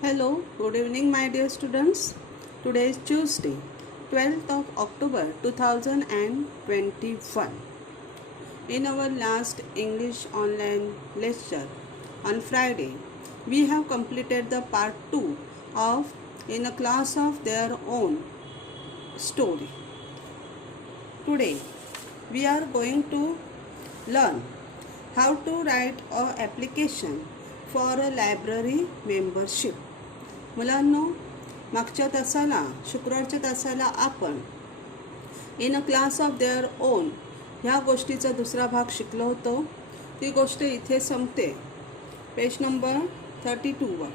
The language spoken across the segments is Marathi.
Hello, good evening, my dear students. Today is Tuesday, 12th of October 2021. In our last English online lecture on Friday, we have completed the part 2 of In a Class of Their Own story. Today, we are going to learn how to write an application for a library membership. मुलांनो, मागच्या तासाला शुक्रवारच्या तासाला आपण in a class of their own ह्या गोष्टीचा दुसरा भाग शिकलो होतो. ती गोष्ट इथे संपते पेज नंबर 32वर.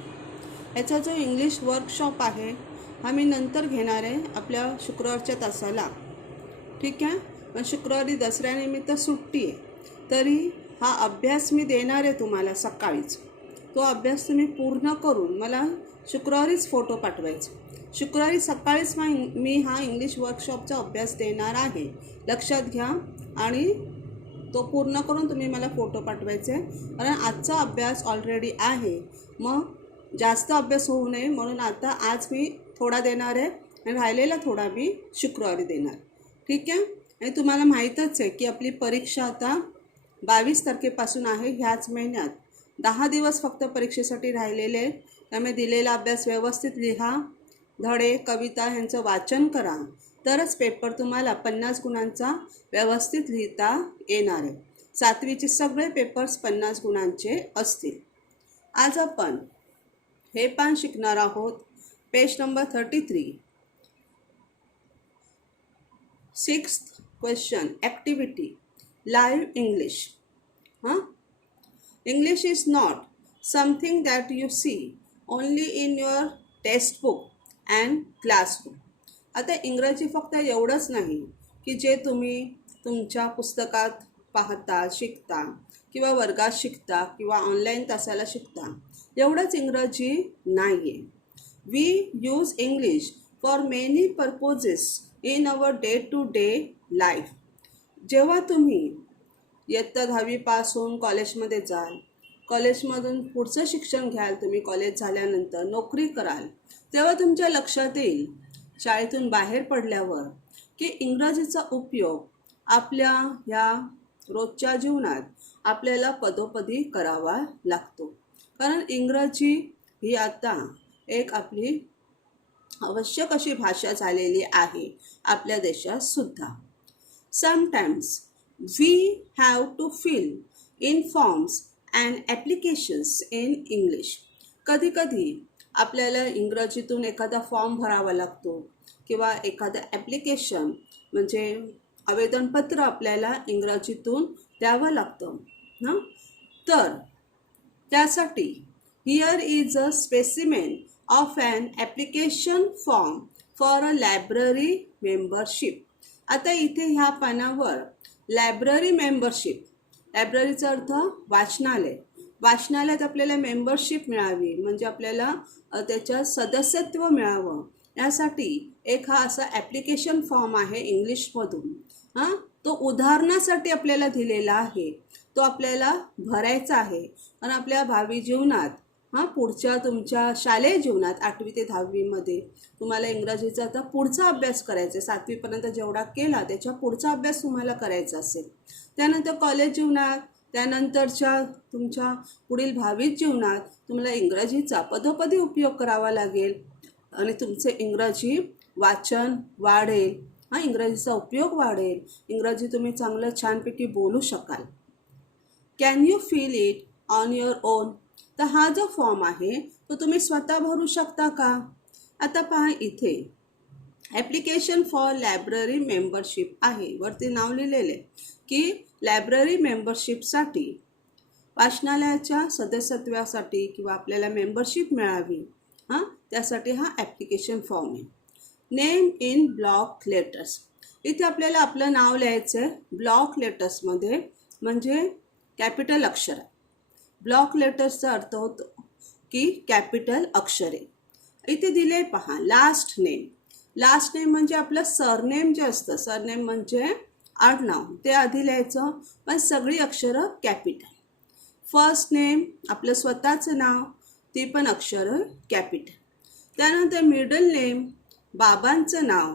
याचा जो इंग्लिश वर्कशॉप आहे हा मी नंतर घेणार आहे आपल्या शुक्रवारच्या तासाला. ठीक आहे. पण शुक्रवारी दसऱ्यानिमित्त सुट्टी आहे, तरी हा अभ्यास मी देणार आहे तुम्हाला सकाळीच. तो अभ्यास तुम्ही पूर्ण करून मला शुक्रवारीच फोटो पाठवायचे. शुक्रवारी सकाळीच मी हा इंग्लिश वर्कशॉपचा अभ्यास देणार आहे, लक्षात घ्या. आणि तो पूर्ण करून तुम्ही मला फोटो पाठवायचे, कारण आजचा अभ्यास ऑलरेडी आहे. मग जास्त अभ्यास होऊ नये म्हणून आता आज मी थोडा देणार आहे आणि राहिलेला थोडा मी शुक्रवारी देणार. ठीक आहे. आणि तुम्हाला माहीतच आहे की आपली परीक्षा आता 22 तारखेपासून आहे. ह्याच महिन्यात 10 दिवस फक्त परीक्षेसाठी राहिलेले आहेत. त्यामुळे दिलेला अभ्यास व्यवस्थित लिहा, धडे कविता ह्यांचं वाचन करा, तरच पेपर तुम्हाला 50 गुणांचा व्यवस्थित लिहिता येणार आहे. 7वीचे सगळे पेपर्स 50 गुणांचे असतील. आज आपण हे पान शिकणार आहोत, page number 33. 6th question, activity live English. English is not something that you see only in your textbook and classroom. आता इंग्रजी फक्त एवढंच नाही की जे तुम्ही तुमच्या पुस्तकात पाहता, शिकता किंवा वर्गात शिकता किंवा ऑनलाईन तासाला शिकता, एवढंच इंग्रजी नाही आहे. We use English for many purposes in our day to day life. जेव्हा तुम्ही इयत्ता 10वीपासून कॉलेजमध्ये जाल, कॉलेजमधून पुढचं शिक्षण घ्याल, तुम्ही कॉलेज झाल्यानंतर नोकरी कराल, तेव्हा तुमच्या लक्षात येईल शाळेतून बाहेर पडल्यावर की इंग्रजीचा उपयोग आपल्या ह्या रोजच्या जीवनात आपल्याला पदोपदी करावा लागतो. कारण इंग्रजी ही आता एक आपली आवश्यक अशी भाषा झालेली आहे आपल्या देशात सुद्धा. Sometimes we have to fill in forms and applications in English. कधी कधी आपल्याला इंग्रजीतून एखादा फॉर्म भरावा लागतो किंवा एखादं ॲप्लिकेशन म्हणजे आवेदनपत्र आपल्याला इंग्रजीतून द्यावं लागतं ना. तर त्यासाठी here is a specimen of an application form for a library membership. आता इथे ह्या पानावर लायब्ररी मेंबरशिप, लायब्ररीचा अर्थ वाचनालय. वाचनालयात आपल्याला मेंबरशिप मिळावी म्हणजे आपल्याला त्याच्यात सदस्यत्व मिळावं, यासाठी एक हा असा ॲप्लिकेशन फॉर्म आहे इंग्लिशमधून. तो उदाहरणासाठी आपल्याला दिलेला आहे. तो आपल्याला भरायचा आहे. कारण आपल्या भावी जीवनात पुढच्या तुमच्या शालेय जीवनात 8वी ते 10वीमध्ये तुम्हाला इंग्रजीचा आता पुढचा अभ्यास करायचा आहे. 7वीपर्यंत जेवढा केला त्याच्या पुढचा अभ्यास तुम्हाला करायचा असेल. त्यानंतर कॉलेज जीवनात, त्यानंतरच्या तुमच्या पुढील भावी जीवनात तुम्हाला इंग्रजीचा पदोपदी उपयोग करावा लागेल आणि तुमचे इंग्रजी वाचन वाढेल, इंग्रजीचा उपयोग वाढेल, इंग्रजी तुम्ही चांगलं छानपैकी बोलू शकाल. Can you feel it on your on. तर हा जो फॉर्म आहे तो तुम्ही स्वतः भरू शकता का. आता पहा, इथे ॲप्लिकेशन फॉर लायब्ररी मेंबरशिप आहे, वरती नाव लिहिलेले की लायब्ररी मेंबरशिपसाठी, वाचनालयाच्या सदस्यत्वासाठी किंवा आपल्याला मेंबरशिप मिळावी त्यासाठी हा ॲप्लिकेशन फॉर्म आहे. Name in block letters. इथे आपल्याला आपलं नाव लिहायचं आहे ब्लॉक लेटर्समध्ये, म्हणजे कॅपिटल अक्षर. ब्लॉक लेटर्सचा अर्थ होतो की कॅपिटल अक्षरे. इथे दिले पहा, लास्ट नेम. लास्ट नेम म्हणजे आपलं सरनेम जे असतं, सरनेम म्हणजे आडनाव, ते आधी लिहायचं, पण सगळी अक्षरं कॅपिटल. फर्स्ट नेम आपलं स्वतःचं नाव, ती पण अक्षरं कॅपिटल. त्यानंतर मिडल नेम, बाबांचं नाव,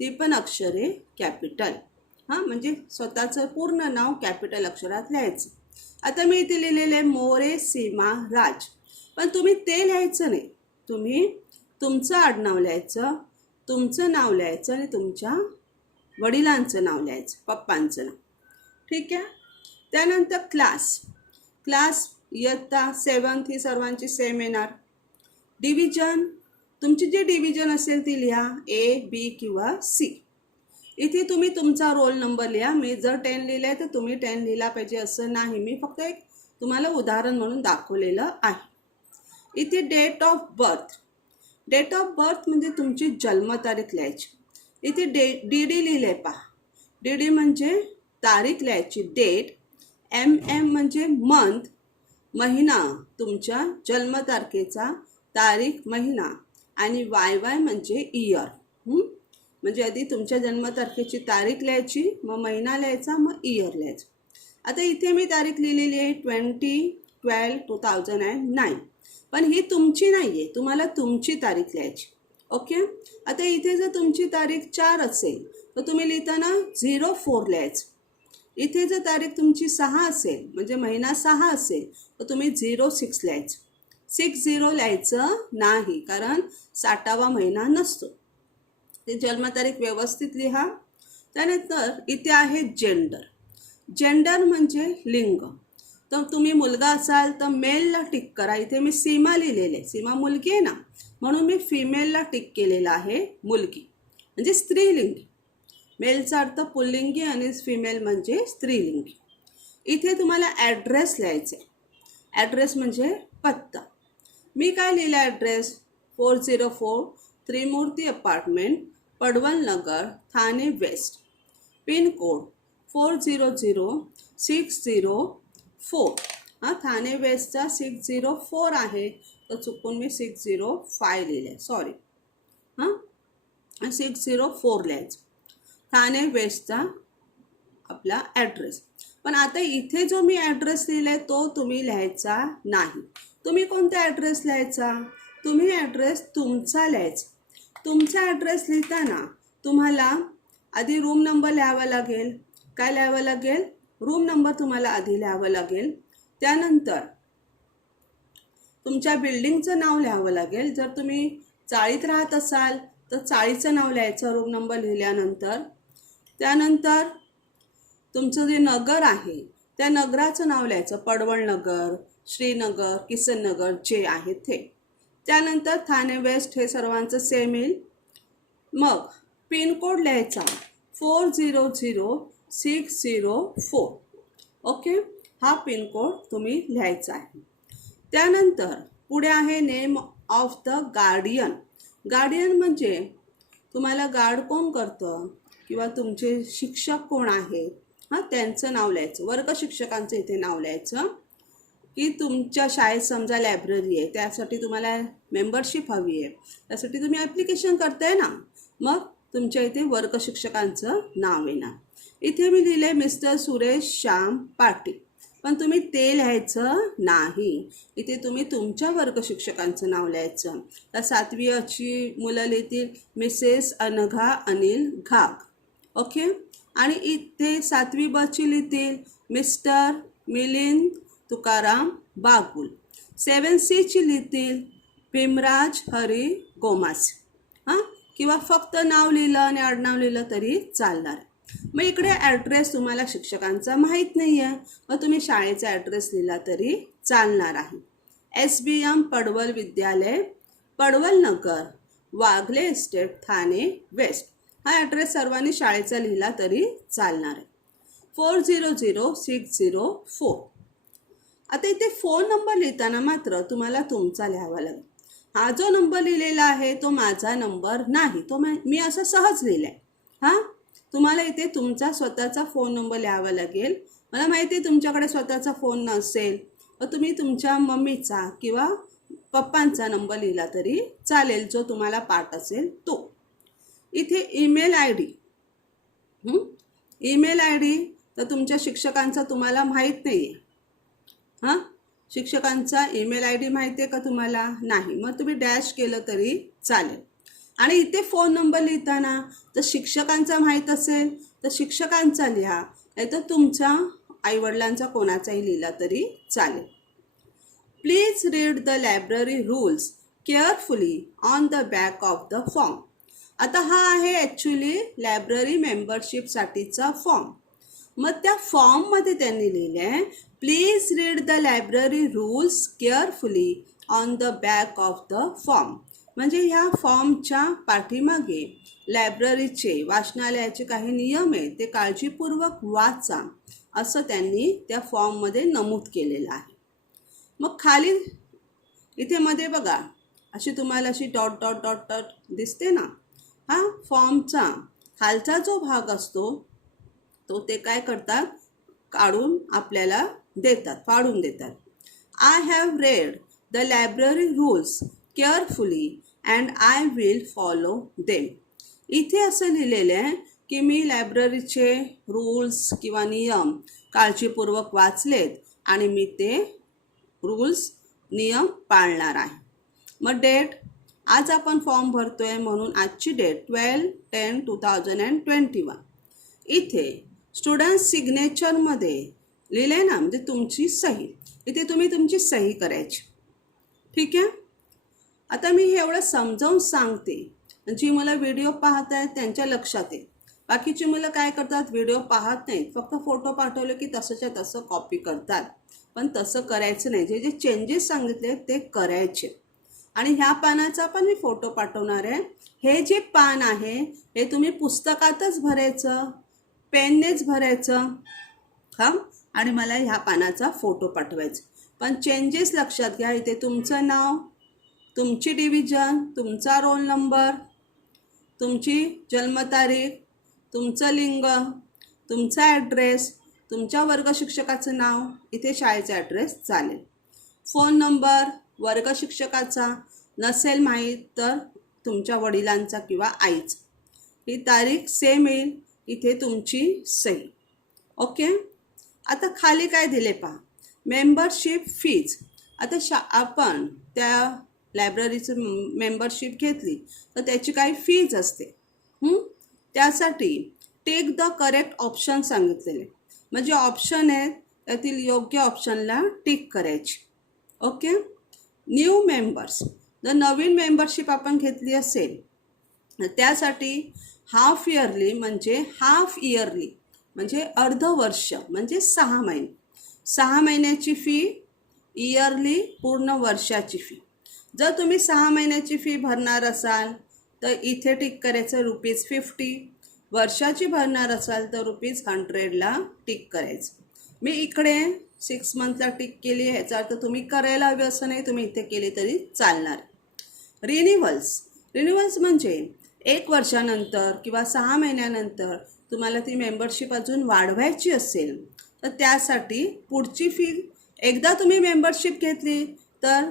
ती पण अक्षरे कॅपिटल. हां, म्हणजे स्वतःचं पूर्ण नाव कॅपिटल अक्षरात लिहायचं. आता मी इथे लिहिलेलं आहे मोरे सीमा राज, पण तुम्ही ते लिहायचं नाही. तुम्ही तुमचं आडनाव लिहायचं, तुमचं नाव लिहायचं आणि तुमच्या वडिलांचं नाव लिहायचं, पप्पांचं नाव. ठीक आहे. त्यानंतर क्लास इयत्ता 7th ही सर्वांची सेम येणार. डिव्हिजन, तुमची जी डिव्हिजन असेल ती लिहा, A, B किंवा C. इथे तुम्ही तुमचा रोल नंबर लिहा. मी जर 10 लिहिलं आहे तर तुम्ही 10 लिहिला पाहिजे असं नाही. मी फक्त एक तुम्हाला उदाहरण म्हणून दाखवलेलं आहे. इथे डेट ऑफ बर्थ म्हणजे तुमची जन्मतारीख लिहायची. इथे DD लिहिलंय पहा. DD म्हणजे तारीख लिहायची, डेट. MM म्हणजे मंथ, महिना, तुमच्या जन्मतारखेचा तारीख, महिना. आणि YY म्हणजे इयर. म्हणजे आधी तुमच्या जन्मतारखेची तारीख लिहायची, मग महिना लिहायचा, मग इयर लिहायचं. आता इथे मी तारीख लिहिलेली आहे 20/12/2009, पण ही तुमची नाही आहे, तुम्हाला तुमची तारीख लिहायची. ओके. आता इथे जर तुमची तारीख 4 असेल तर तुम्ही लिहिताना 04 लिहायचं. इथे जर तारीख तुमची 6 असेल, म्हणजे महिना 6 असेल, तर तुम्ही 06 लिहायचं. 60 लिहायचं नाही, कारण 60वा महिना नसतो. ते जन्मतारीख व्यवस्थित लिहा. त्यानंतर इथे आहे जेंडर म्हणजे लिंग. तर तुम्ही मुलगा असाल तर मेलला टिक करा. इथे मी सीमा लिहिलेले, सीमा मुलगी आहे ना, म्हणून मी फिमेलला टिक केलेला आहे, मुलगी म्हणजे स्त्रीलिंगी. मेलचा अर्थ पुल्लिंगी आणि फिमेल म्हणजे स्त्रीलिंगी. इथे तुम्हाला ॲड्रेस लिहायचे. ॲड्रेस म्हणजे पत्ता. मी काय लिहिलं ॲड्रेस? 404 त्रिमूर्ती अपार्टमेंट, पडवल नगर, ठाणे वेस्ट. पिनकोड 400604. हां, ठाणे वेस्टचा 604 आहे, तर चुकून मी 605 लिहिले, सॉरी. हां, 604 लिहायचं, ठाणे वेस्टचा आपला ॲड्रेस. पण आता इथे जो मी ॲड्रेस लिहिला आहे तो तुम्ही लिहायचा नाही. तुम्ही कोणता ॲड्रेस लिहायचा? तुम्ही ॲड्रेस तुमचा लिहायचा. तुमचा ॲड्रेस लिहिताना तुम्हाला आधी रूम नंबर लिहावा लागेल. काय लिहावं लागेल? रूम नंबर तुम्हाला आधी लिहावं लागेल. त्यानंतर तुमच्या बिल्डिंगचं नाव लिहावं लागेल. जर तुम्ही चाळीत राहत असाल तर चाळीचं नाव लिहायचं रूम नंबर लिहिल्यानंतर. त्यानंतर तुमचं जे नगर आहे त्या नगराचं नाव लिहायचं, पडवळ नगर, श्रीनगर, किसन नगर जे आहे ते. त्यानंतर ठाणे वेस्ट हे सर्वांचं सेम येईल. मग पिनकोड लिहायचा 400604. ओके, हा पिनकोड तुम्ही लिहायचा आहे. त्यानंतर पुढे आहे name of the guardian. Guardian म्हणजे तुम्हाला गार्ड कोण करतं किंवा तुमचे शिक्षक कोण आहेत, हां, त्यांचं नाव लिहायचं. वर्ग शिक्षकांचं इथे नाव लिहायचं. की तुमच्या शाळेत समजा लायब्ररी आहे, त्यासाठी तुम्हाला मेंबरशिप हवी आहे, त्यासाठी तुम्ही ॲप्लिकेशन करताय ना, मग तुमच्या इथे वर्ग शिक्षकांचं नाव येणार. इथे मी लिहिलं आहे मिस्टर सुरेश श्याम पाटील, पण तुम्ही ते लिहायचं नाही. इथे तुम्ही तुमच्या वर्ग शिक्षकांचं नाव लिहायचं. तर 7वीची मुलं लिहितील मिसेस अनघा अनिल घाग. ओके. आणि इथे 7वी बची लिहितील मिस्टर मिलिंद तुकाराम बागुल. 7Cची लिहितील भीमराज हरी गोमासे. हां, किंवा फक्त नाव लिहिलं आणि आडनाव लिहिलं तरी चालणार. मग इकडे ॲड्रेस तुम्हाला शिक्षकांचा माहीत नाही आहे, मग तुम्ही शाळेचा ॲड्रेस लिहिला तरी चालणार आहे. SBM पडवल विद्यालय, पडवल नगर, वाघले इस्टेट, ठाणे वेस्ट. हा ॲड्रेस सर्वांनी शाळेचा लिहिला तरी चालणार आहे. 400604. आता इथे फोन नंबर लिहिताना मात्र तुम्हाला तुमचा लिहावा लागेल. हा जो नंबर लिहिलेला आहे तो माझा नंबर नाही, तो मी असं सहज लिहिला आहे. हां, तुम्हाला इथे तुमचा स्वतःचा फोन नंबर लिहावा लागेल. मला माहिती आहे तुमच्याकडे स्वतःचा फोन नसेल, तर तुम्ही तुमच्या मम्मीचा किंवा पप्पांचा नंबर लिहिला तरी चालेल, जो तुम्हाला पाठ असेल तो. इथे ईमेल आय डी तर तुमच्या शिक्षकांचा तुम्हाला माहीत नाही आहे. हां, शिक्षकांचा ईमेल आय डी माहिती आहे का तुम्हाला? नाही. मग तुम्ही डॅश केलं तरी चालेल. आणि इथे फोन नंबर लिहिताना जर शिक्षकांचा माहीत असेल तर शिक्षकांचा लिहा, नाही तर तुमच्या आईवडिलांचा कोणाचाही लिहिला तरी चालेल. Please read the library rules carefully on the back of the form. आता हा आहे ॲक्च्युली लायब्ररी मेंबरशिपसाठीचा फॉर्म. मग त्या फॉर्ममध्ये त्यांनी लिहिले आहे please read the library rules carefully on the back of the form. म्हणजे ह्या फॉर्मच्या पाठीमागे लायब्ररीचे, वाचनालयाचे काही नियम आहेत ते काळजीपूर्वक वाचा असं त्यांनी त्या फॉर्ममध्ये नमूद केलेलं आहे. मग खाली इथे मध्ये बघा अशी तुम्हाला अशी डॉट डॉट डॉट डॉट दिसते ना, हा फॉर्मचा खालचा जो भाग असतो तो ते काय करतात, काढून आपल्याला देतात, फाडून देतात. I have read the library rules carefully and I will follow them. इथे असं लिहिलेलं आहे की मी लायब्ररीचे रूल्स किंवा नियम काळजीपूर्वक वाचलेत आणि मी ते रूल्स नियम पाळणार आहे. मग डेट, आज आपण फॉर्म भरतोय म्हणून आजची डेट 12/10/2021. इथे स्टुडंट सिग्नेचरमध्ये लिहिले ना, म्हणजे तुमची सही, इथे तुम्ही तुमची सही करायची. ठीक आहे. आता मी हे एवढं समजावून सांगते, जी मला व्हिडिओ पाहत आहेत त्यांच्या लक्षात येईल. बाकीची मुलं काय करतात, व्हिडिओ पाहत नाहीत, फक्त फोटो पाठवले की तसंच्या तसं कॉपी करतात. पण तसं करायचं नाही. जे जे चेंजेस सांगितले ते करायचे. आणि ह्या पानाचा पण मी फोटो पाठवणार आहे. हे जे पान आहे हे तुम्ही पुस्तकातच भरायचं, पेननेच भरायचं, हां, आणि मला ह्या पानाचा फोटो पाठवायचा. पण चेंजेस लक्षात घ्या. इथे तुमचं नाव, तुमची डिव्हिजन, तुमचा रोल नंबर, तुमची जन्मतारीख, तुमचं लिंग, तुमचा ॲड्रेस, तुमच्या वर्ग शिक्षकाचं नाव, इथे शाळेचा ॲड्रेस चालेल. फोन नंबर वर्ग शिक्षकाचा, नसेल माहीत तर तुमच्या वडिलांचा किंवा आईचा. ही तारीख सेम येईल, इथे तुमची सही. ओके. आता खाली काय दिले पहा, मेंबरशिप फीज. आता आपण त्या लायब्ररीचं मेंबरशिप घेतली तर त्याची काही फीज असते. त्यासाठी टेक द करेक्ट ऑप्शन सांगितलेले, म्हणजे ऑप्शन आहेत त्यातील योग्य ऑप्शनला टिक करायची. ओके. न्यू मेंबर्स, जर नवीन मेंबरशिप आपण घेतली असेल त्यासाठी हाफ इयरली म्हणजे अर्धवर्ष म्हणजे 6 महिने, 6 महिन्याची फी, इयरली पूर्ण वर्षाची फी. जर तुम्ही 6 महिन्याची फी भरणार असाल तर इथे टिक करायचं ₹50. वर्षाची भरणार असाल तर ₹100ला टिक करायचं. मी इकडे 6 मंथला टिक केली आहे, याचा अर्थ तुम्ही करायला हवे असं नाही, तुम्ही इथे केली तरी चालणार. रिन्युअल्स म्हणजे 1 वर्षानंतर किंवा 6 महिन्यानंतर तुम्हाला ती मेंबरशिप अजून वाढवायची असेल तर त्यासाठी पुढची फी, एकदा तुम्ही मेंबरशिप घेतली तर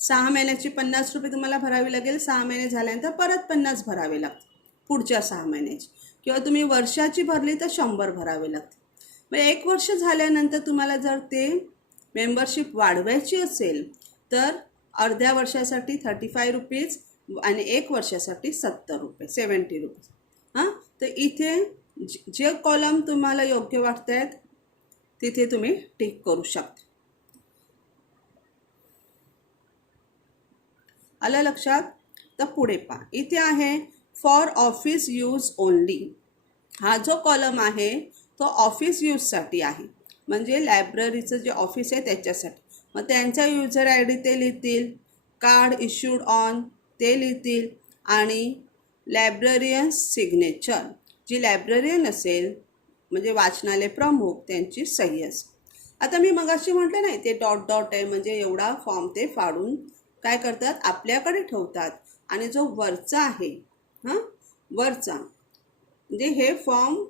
6 महिन्याची ₹50 तुम्हाला भरावी लागेल. 6 महिने झाल्यानंतर परत 50 भरावे लागतील पुढच्या 6 महिन्याची, किंवा तुम्ही वर्षाची भरली तर 100 भरावे लागतील. मग 1 वर्ष झाल्यानंतर तुम्हाला जर ते मेंबरशिप वाढवायची असेल तर अर्ध्या वर्षासाठी ₹35 आणि 1 वर्षासाठी ₹70. हां, तर इथे जे कॉलम तुम्हाला योग्य वाटत आहेत तिथे तुम्ही टिक करू शकता. आलं लक्षात? तर पुढे पहा, इथे आहे फॉर ऑफिस यूज ओनली. हा जो कॉलम आहे तो ऑफिस यूजसाठी आहे, म्हणजे लायब्ररीचं जे ऑफिस आहे त्याच्यासाठी. मग त्यांचा युजर आय डी ते लिहितील, कार्ड इश्यूड ऑन ते लिहितील, आणि लायब्ररियन सिग्नेचर, जी लायब्ररियन असेल म्हणजे वाचनालय प्रमुख त्यांची सही असेल. आता मी मगाशी म्हटलं नाही ते डॉट डॉट आहे, म्हणजे एवढा फॉर्म ते फाडून काय करतात आपल्याकडे ठेवतात. आणि जो वरचा आहे, हां वरचा म्हणजे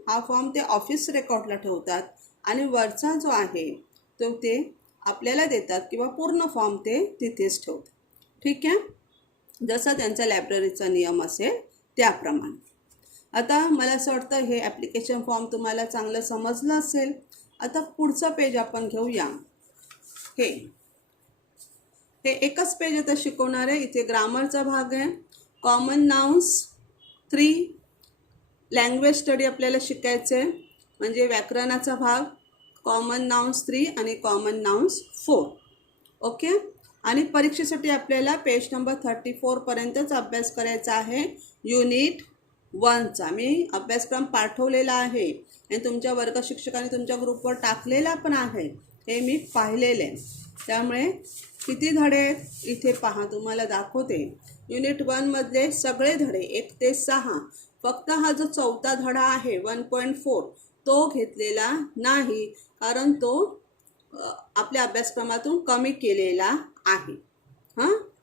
हा फॉर्म ते ऑफिस रेकॉर्डला ठेवतात, आणि वरचा जो आहे तो ते आपल्याला देतात, किंवा पूर्ण फॉर्म ते तिथेच ठेवतात. ठीक आहे, जसा त्यांचा लायब्ररीचा नियम असेल त्याप्रमाणे. आता मला असं वाटतं हे ॲप्लिकेशन फॉर्म तुम्हाला चांगलं समजलं असेल. आता पुढचं पेज आपण घेऊया. हे हे एकच पेज आता शिकवणार आहे. इथे ग्रामरचा भाग आहे, कॉमन नाउन्स 3, लँग्वेज स्टडी आपल्याला शिकायचं आहे म्हणजे व्याकरणाचा भाग, कॉमन नाउन्स 3 आणि कॉमन नाउन्स 4. ओके. आणि परीक्षेसाठी आपल्याला पेज नंबर 34 पर्यंतच अभ्यास करायचा आहे. युनिट 1चा मी अभ्यासक्रम पाठवलेला आहे आणि तुमच्या वर्ग शिक्षकांनी तुमच्या ग्रुपवर टाकलेला पण आहे, हे मी पाहिलेले. त्यामुळे किती धडे आहेत इथे पहा, तुम्हाला दाखवते. युनिट 1मधले सगळे धडे 1 ते 6, फक्त हा जो 4था धडा आहे 1.4 तो घेतलेला नाही, कारण तो आपल्या अभ्यासक्रमातून कमी केलेला आहे.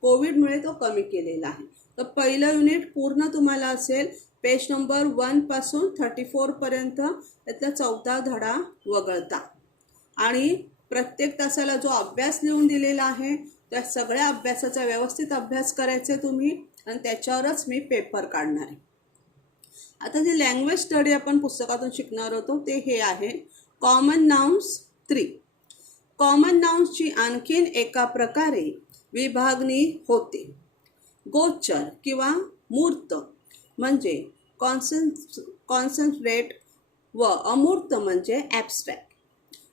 कोविडमुळे तो कमी केलेला आहे. तर पहिलं युनिट पूर्ण तुम्हाला असेल पेज नंबर 1 पासून 34 पर्यंत, त्यातला 4था धडा वगळता. आणि प्रत्येक तासाला जो अभ्यास लिहून दिलेला आहे त्या सगळ्या अभ्यासाचा व्यवस्थित अभ्यास करायचे तुम्ही, आणि त्याच्यावरच मी पेपर काढणार आहे. आता जे लँग्वेज स्टडी आपण पुस्तकातून शिकणार होतो ते हे आहे, कॉमन नाउन्स 3. कॉमन नाउन्सची आणखीन एका प्रकारे विभागणी होते. गोचर किंवा मूर्त म्हणजे कॉन्सन्ट्रेट व अमूर्त म्हणजे ॲब्स्ट्रॅक्ट.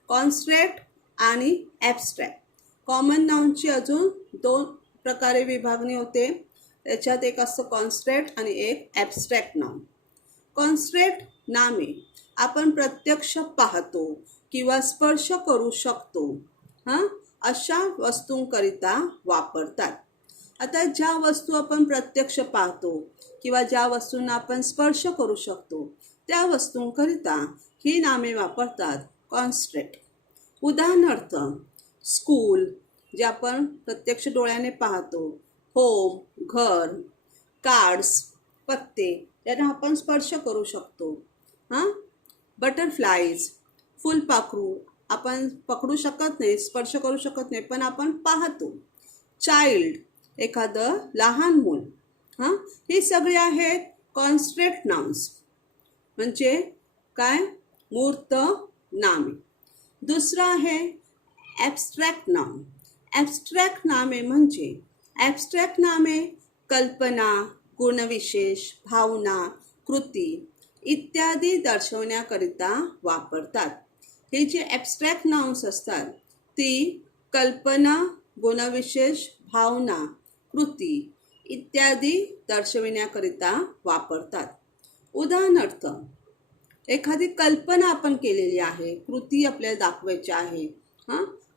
कॉन्स्ट्रेट आणि ॲब्स्ट्रॅक्ट. कॉमन नाउन्सची अजून 2 प्रकारे विभागणी होते. त्याच्यात एक असतं कॉन्स्ट्रेट आणि एक ॲब्स्ट्रॅक्ट नाउन. कॉन्स्ट्रेट नामे आपण प्रत्यक्ष पाहतो किंवा स्पर्श करू शकतो अशा वस्तूंकरिता वापरतात. आता ज्या वस्तू आपण प्रत्यक्ष पाहतो किंवा ज्या वस्तूंना आपण स्पर्श करू शकतो त्या वस्तूंकरिता ही नामे वापरतात कॉन्स्ट्रेट. उदाहरणार्थ स्कूल जे आपण प्रत्यक्ष डोळ्याने पाहतो, होम घर, कार्ड्स पत्ते ज्यांना आपण स्पर्श करू शकतो, बटरफ्लाईज फुलपाखरू आपण पकडू शकत नाही, स्पर्श करू शकत नाही, पण आपण पाहतो. चाइल्ड एखादं लहान मूल, ही सगळी आहेत कॉन्स्ट्रेट नाउन्स म्हणजे काय, मूर्त नामे. दुसरं आहे ॲब्स्ट्रॅक्ट नाउन. ॲब्स्ट्रॅक्ट नामे म्हणजे ॲब्स्ट्रॅक्ट नामे कल्पना, गुणविशेष, भावना, कृती इत्यादी दर्शवण्याकरिता वापरतात. हे जे ॲब्स्ट्रॅक्ट नाउन्स असतात ती कल्पना, गुणविशेष, भावना, कृती इत्यादी दर्शविण्याकरिता वापरतात. उदाहरणार्थ एखादी कल्पना आपण केलेली आहे, कृती आपल्याला दाखवायची आहे,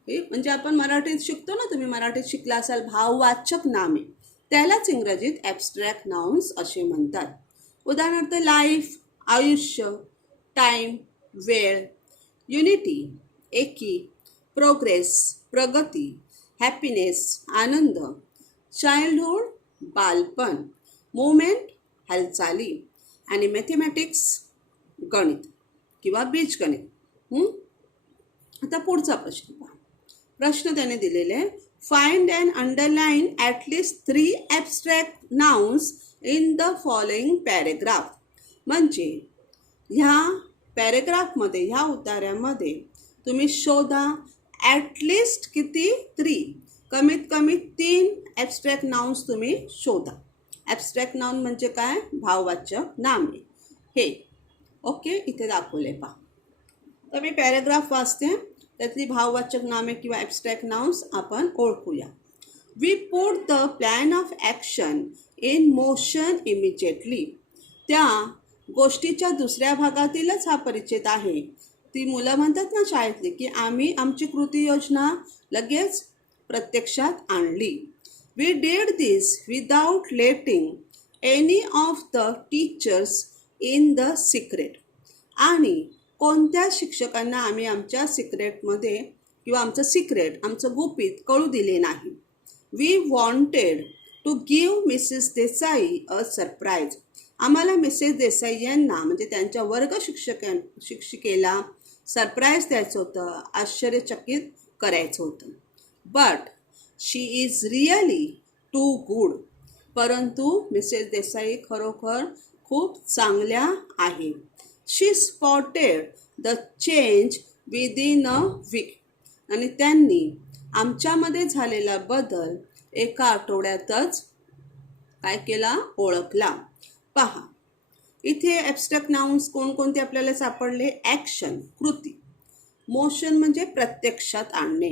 हे म्हणजे आपण मराठीत शिकतो ना, तुम्ही मराठीत शिकला असाल भाववाचक नामे, त्यालाच इंग्रजीत ॲब्स्ट्रॅक्ट नाउन्स असे म्हणतात. उदाहरणार्थ लाईफ आयुष्य, टाईम वेळ, युनिटी एकी, प्रोग्रेस प्रगती, हॅपीनेस आनंद, चाइल्डहुड बालपण, मुवमेंट हालचाली, आणि मॅथमॅटिक्स गणित किंवा बीजगणित. आता पुढचा प्रश्न पहा. प्रश्न त्याने दिलेले आहे, find and underline at least 3 abstract nouns in the following paragraph. म्हणजे ह्या पॅरेग्राफमध्ये, ह्या उतार्यामध्ये तुम्ही शोधा ॲटलिस्ट किती 3, कमीत कमी 3 ॲब्स्ट्रॅक्ट नाउन्स तुम्ही शोधा. ॲब्स्ट्रॅक्ट नाउन म्हणजे काय, भाववाचक नामे. हे ओके इथे दाखवले पहा. तर मी पॅरेग्राफ वाचते, त्यातली भाववाचक नामे किंवा ॲब्स्ट्रॅक्ट नाउन्स आपण ओळखूया. We put the plan of action in motion immediately. त्या गोष्टीच्या दुसऱ्या भागातीलच हा परिच्छेद आहे. ती मुलं म्हणतात ना शाळेतली की आम्ही आमची कृती योजना लगेच प्रत्यक्षात आणली. We did this without letting any of the teachers in the secret. आणि कोणत्या शिक्षकांना आम्ही आमच्या सिक्रेटमध्ये किंवा आमचं सिक्रेट, आमचं गुपित कळू दिले नाही. We wanted to give Mrs Desai a surprise. आम्हाला मिसेस देसाई यांना म्हणजे त्यांच्या वर्ग शिक्षिकेला सरप्राईज द्यायचं होतं, आश्चर्यचकित करायचं होतं. But she is really too good. परंतु मिसेस देसाई खरोखर खूप चांगल्या आहेत. She spotted the change within a week. आणि त्यांनी आमच्यामध्ये झालेला बदल एका आठवड्यातच काय केला, ओळखला. पहा इथे ॲब्स्ट्रॅक्ट नाउन्स कोणकोणते आपल्याला सापडले. ॲक्शन कृती, मोशन म्हणजे प्रत्यक्षात आणणे,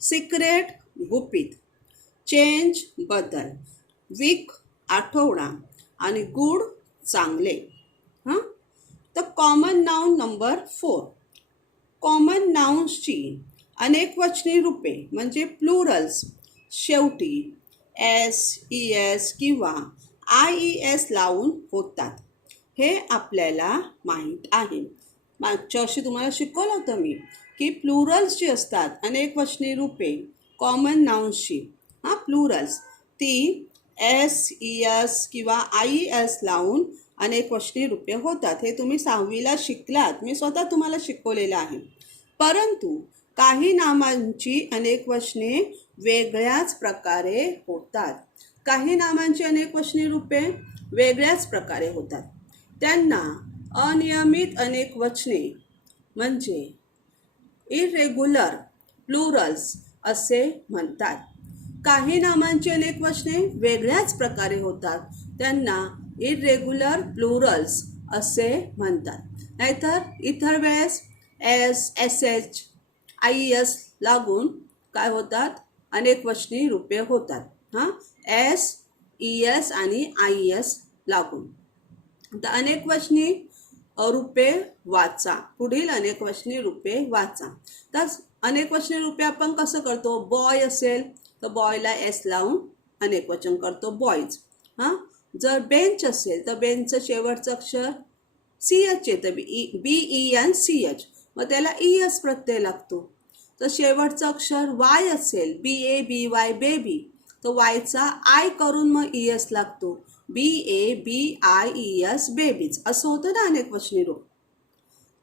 सिक्रेट गुपित, चेंज बदल, वीक आठवडा आणि गुड चांगले. हां, तर कॉमन नाउन नंबर 4. कॉमन नाउन्सची अनेकवचनी रूपे म्हणजे प्लुरल्स शेवटी एस, ई एस किंवा आय ई एस लावून होतात. हे आपल्याला माहीत आहे. मागच्या वर्षी तुम्हाला शिकवलं होतं मी की प्लुरल्स जी असतात अनेकवचनी रूपे कॉमन नाउन्सची, प्लुरल्स ती एस, ई एस किंवा आय ई एस लावून अनेकवचनी रूपे होतात. हे तुम्ही 6वीला शिकलात, मी स्वतः तुम्हाला शिकवलेलं आहे. परंतु काही नामांची अनेकवचने वेगळ्याच प्रकारे होतात. काही नामांची अनेकवचनी रूपे वेगळ्याच प्रकारे होतात. त्यांना अनियमित अनेकवचने म्हणजे इरेग्युलर प्लुरल्स असे म्हणतात. काही नामांची अनेकवचने वेगळ्याच प्रकारे होतात, त्यांना इरेग्युलर प्लुरल्स असे म्हणतात. नाहीतर इतर वेळेस S, S H, I S लागून काय होतात, अनेकवचनी रूपे होतात. एस, ई एस आणि आय एस लागून. तर अनेकवचनी रूपे वाचा. पुढील अनेकवचनी रूपे वाचा. तर अनेकवचनी रूपे आपण कसं करतो. बॉय असेल तर बॉयला एस लावून अनेकवचन करतो, बॉईज. जर बेंच असेल तर बेंचचं शेवटचं अक्षर सी एच येतं, B E N C H, मग त्याला ई एस प्रत्यय लागतो. तर शेवटचं अक्षर वाय असेल, बी ए बी वाय बेबी, तर वायचा आय करून मग ई एस लागतो, B A B I E S babies, असं होतं ना अनेकवचनी रूप.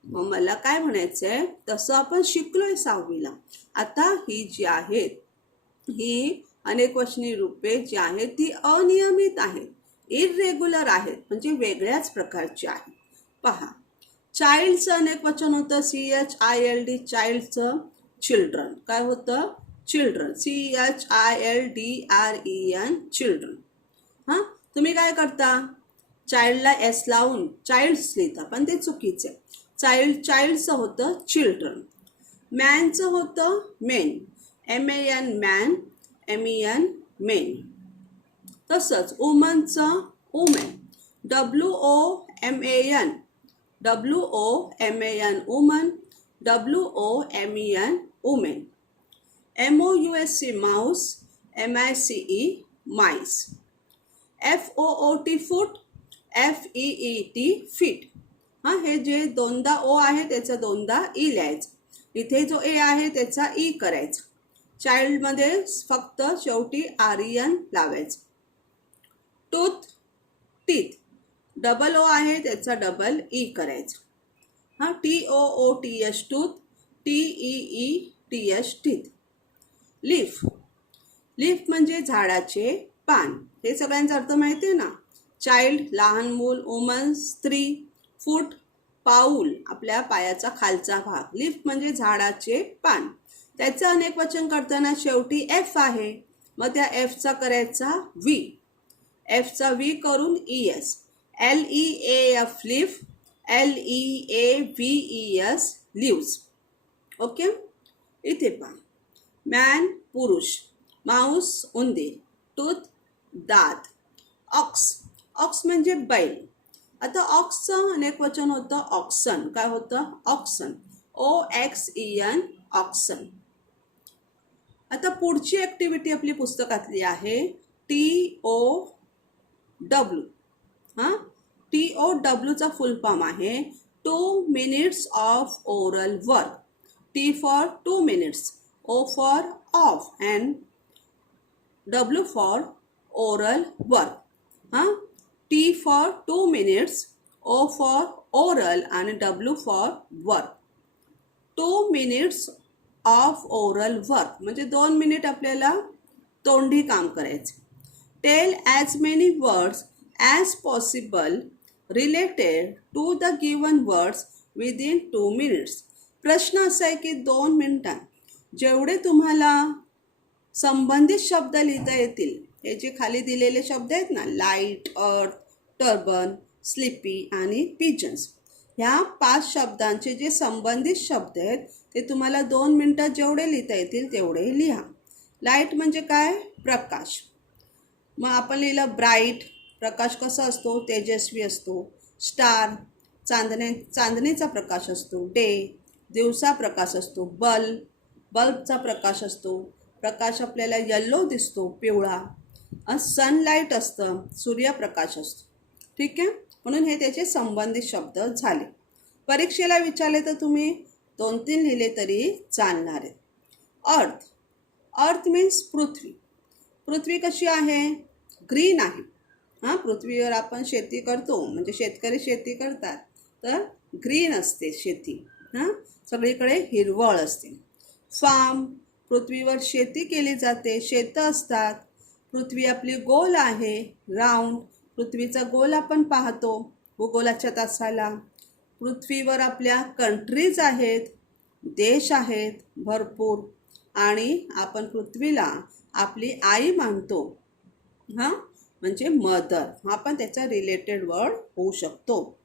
मग मला काय म्हणायचं आहे, तसं आपण शिकलोय 6वीला. आता ही जी आहेत ही अनेकवचनी रूपे जी आहेत ती अनियमित आहेत, इरेग्युलर आहेत, म्हणजे वेगळ्याच प्रकारची आहेत. पहा, चाइल्डचं अनेकवचन होतं CHILD, चाइल्डचं चिल्ड्रन. काय होतं, चिल्ड्रन, CHILDREN, चिल्ड्रन. तुम्ही काय करता, चाइल्डला एस लावून चाइल्ड्स लिहिता, पण ते चुकीचे. चाइल्डचं होतं चिल्ड्रन. मॅनचं होतं men, MAN man, MEN men. तसंच वुमनचं women, WOMAN woman, WOMEN women. MOUSE mouse, MICE mice. FOOT foot, FEET feet. हे जे दोनदा ओ आहे त्याचा दोनदा ई लिहायचं. इथे जो ए आहे त्याचा ई करायचा. चाइल्डमध्ये फक्त शेवटी REN लावायचं. टूथ, टीथ, डबल ओ आहे त्याचा डबल ई करायचा. TOOTH tooth, TEETH teeth. Leaf, leaf म्हणजे झाडाचे पान. हे सगळ्यांचा अर्थ माहिती आहे ना. चाइल्ड लहान मूल, वुमन स्त्री, फूट पाऊल आपल्या पायाचा खालचा भाग. लीफ म्हणजे झाडाचे पान. त्याचं अनेकवचन करताना शेवटी एफ आहे, मग त्या एफचा करायचा व्ही. एफचा व्ही करून ES, LEAF leaf, LEAVES leaves. Okay. इथे पहा, मॅन पुरुष, माऊस उंदीर, टूथ दात, ऑक्स, ऑक्स म्हणजे बैल. आता ऑक्सचं अनेकवचन होतं ऑक्सन. काय होतं, ऑक्सन, OXEN ऑक्सन. आता पुढची ॲक्टिव्हिटी आपली पुस्तकातली आहे TOW. TOWचा फुल फॉर्म आहे 2 minutes of oral work. T for 2 minutes, O for of and W for oral work. T for 2 minutes, O for oral आणि W for work. 2 minutes of oral work म्हणजे 2 मिनिट आपल्याला तोंडी काम करायचे. Tell as many words as possible related to the given words within 2 minutes. प्रश्न असा आहे की 2 मिनिटात जेवढे तुम्हाला संबंधित शब्द लिहिता येतील. हे जे खाली दिलेले शब्द आहेत ना, लाईट, अर्थ, टर्बन, स्लिपी आणि पिजन्स, ह्या 5 शब्दांचे जे संबंधित शब्द आहेत ते तुम्हाला 2 मिनिटात जेवढे लिहिता येतील तेवढे लिहा. लाईट म्हणजे काय? प्रकाश. मग आपण लिहिलं ब्राईट, प्रकाश कसा असतो? तेजस्वी असतो. स्टार, चांदणीचा प्रकाश असतो. डे, दिवसा प्रकाश असतो. बल्बचा प्रकाश असतो. प्रकाश आपल्याला येल्लो दिसतो, पिवळा. सनलाईट असतं, सूर्यप्रकाश असतो. ठीक आहे, म्हणून हे त्याचे संबंधित शब्द झाले. परीक्षेला विचारले तर तुम्ही 2-3 लिहिले तरी चालणार आहे. अर्थ मीन्स पृथ्वी. पृथ्वी कशी आहे? ग्रीन आहे. पृथ्वीवर आपण शेती करतो, म्हणजे शेतकरी शेती करतात तर ग्रीन असते शेती. सगळीकडे हिरवळ असते. फार्म, पृथ्वीवर शेती केली जाते, शेतं असतात. पृथ्वी आपली गोल आहे, राऊंड. पृथ्वीचा गोल आपण पाहतो भूगोलाच्या तासाला. पृथ्वीवर आपल्या कंट्रीज आहेत, देश आहेत भरपूर, आणि आपण पृथ्वीला आपली आई मानतो. म्हणजे मदर. हा पण त्याचा रिलेटेड वर्ड होऊ शकतो.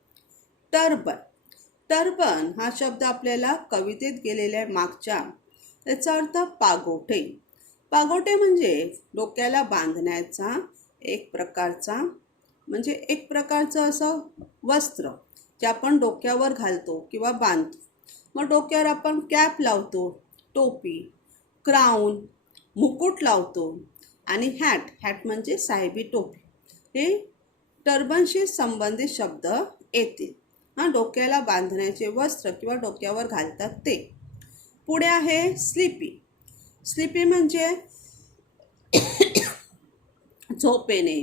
टर्बन हा शब्द आपल्याला कवितेत गेलेल्या मागच्या, त्याचा अर्थ पागोटे. पागोटे म्हणजे डोक्याला बांधण्याचा एक प्रकारचं असं वस्त्र जे आपण डोक्यावर घालतो किंवा बांधतो. मग डोक्यावर आपण कॅप लावतो, टोपी, क्राऊन, मुकुट लावतो, आणि हॅट म्हणजे साहेबी टोपी. हे टर्बनशी संबंधित शब्द येतील. डोक्याला बांधण्याचे वस्त्र किंवा डोक्यावर घालतात ते. पुढे आहे स्लिपी म्हणजे झोप येणे.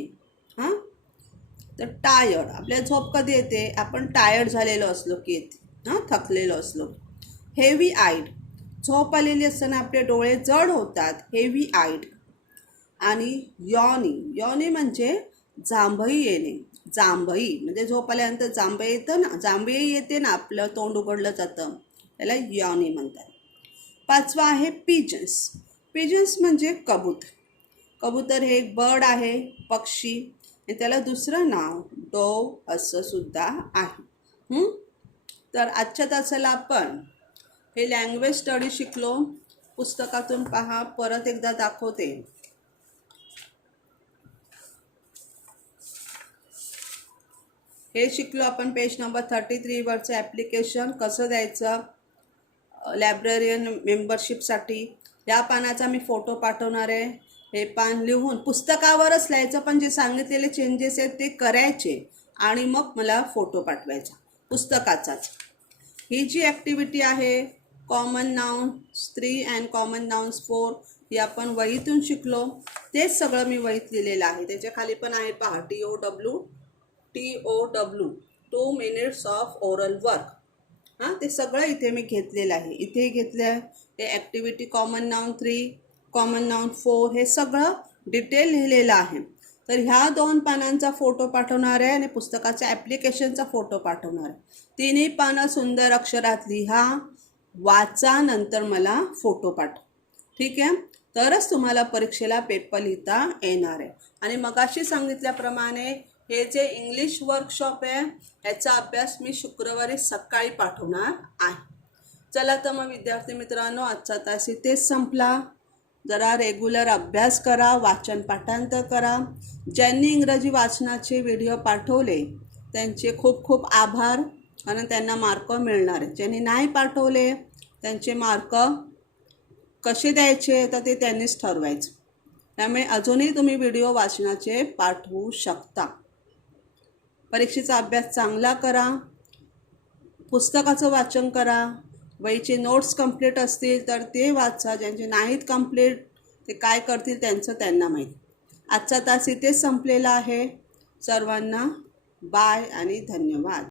तर टायर्ड, आपल्या झोप कधी येते? आपण टायर्ड झालेलो असलो की येते, थकलेलो असलो. हेवी आईड, झोप आलेली असताना आपले डोळे जड होतात, हेवी आईड. आणि यॉनी म्हणजे जांभई येणे. जांभई म्हणजे झोप आल्यानंतर जांभई येते ना, आपलं तोंड उघडलं जातं, त्याला यॉनी म्हणतात. 5वा आहे पिजन्स म्हणजे कबूतर हे एक बर्ड आहे, पक्षी, आणि त्याला दुसरं नाव डोव असं सुद्धा आहे. तर आजच्या तासाला आपण हे लँग्वेज स्टडी शिकलो. पुस्तकातून पहा, परत एकदा दाखवते. हे शिकलो आपण पेज नंबर 33 वरचं ॲप्लिकेशन कसं द्यायचं लायब्ररियन मेंबरशिपसाठी. या पानाचा मी फोटो पाठवणार आहे. हे पान लिहून पुस्तकावरच लिहायचं, पण जे सांगितलेले चेंजेस आहेत ते करायचे आणि मग मला फोटो पाठवायचा पुस्तकाचाच. ही जी ॲक्टिव्हिटी आहे common nouns 3 and common nouns 4 ही आपण वहीतून शिकलो. तेच सगळं मी वहीत लिहिलेलं आहे. त्याच्या खाली पण आहे पहा, TOW 2 minutes of oral work. ते सगळं इथे मी घेतलेलं आहे. इथे घेतलं आहे हे activity common noun 3, common noun 4, हे सगळं डिटेल लिहिलेलं आहे. तर ह्या 2 पानांचा फोटो पाठवणार आहे आणि पुस्तकाच्या ॲप्लिकेशनचा फोटो पाठवणार आहे. 3ही पानं सुंदर अक्षरात लिहा, वाचा, नंतर मला फोटो पाठवा. ठीक आहे, तरच तुम्हाला परीक्षेला पेपर लिहिता येणार आहे. आणि मगाशी सांगितल्याप्रमाणे हे जे इंग्लिश वर्कशॉप आहे ह्याचा अभ्यास मी शुक्रवारी सकाळी पाठवणार आहे. चला तर मग विद्यार्थी मित्रांनो, आजचा तास इथेच संपला. जरा रेग्युलर अभ्यास करा, वाचन पाठांतर करा. ज्यांनी इंग्रजी वाचनाचे व्हिडिओ पाठवले त्यांचे खूप खूप आभार, कारण त्यांना मार्क मिळणार आहे. ज्यांनी नाही पाठवले त्यांचे मार्क कसे द्यायचे तर ते त्यांनीच ठरवायचं. त्यामुळे अजूनही तुम्ही व्हिडिओ वाचनाचे पाठवू शकता. परीक्षेचा अभ्यास चांगला करा, पुस्तकाचं वाचन करा, वहीचे नोट्स कंप्लीट असतील तर ते वाचा. ज्यांचे नाहीत कंप्लीट ते काय करतील त्यांचं त्यांना माहीत. आजचा तास इथेच संपलेला आहे. सर्वांना बाय आणि धन्यवाद.